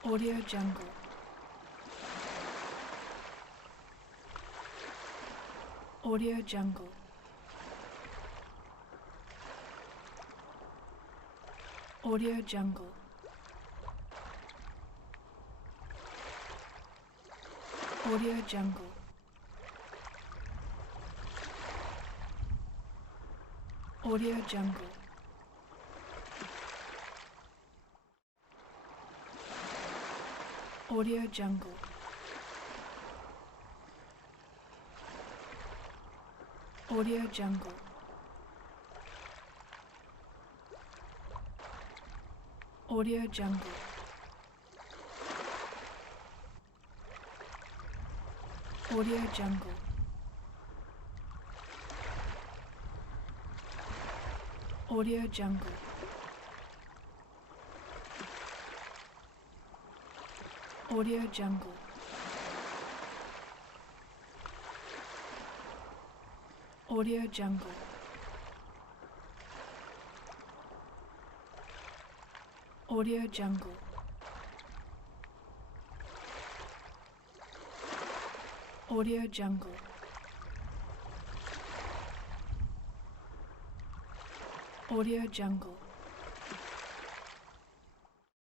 Audio Jungle. Audio Jungle. Audio Jungle. Audio Jungle. Audio Jungle. Audio Jungle. Audio Jungle. Audio Jungle. Audio Jungle. Audio Jungle. Audio Jungle. Audio Jungle. Audio Jungle. Audio Jungle. Audio Jungle.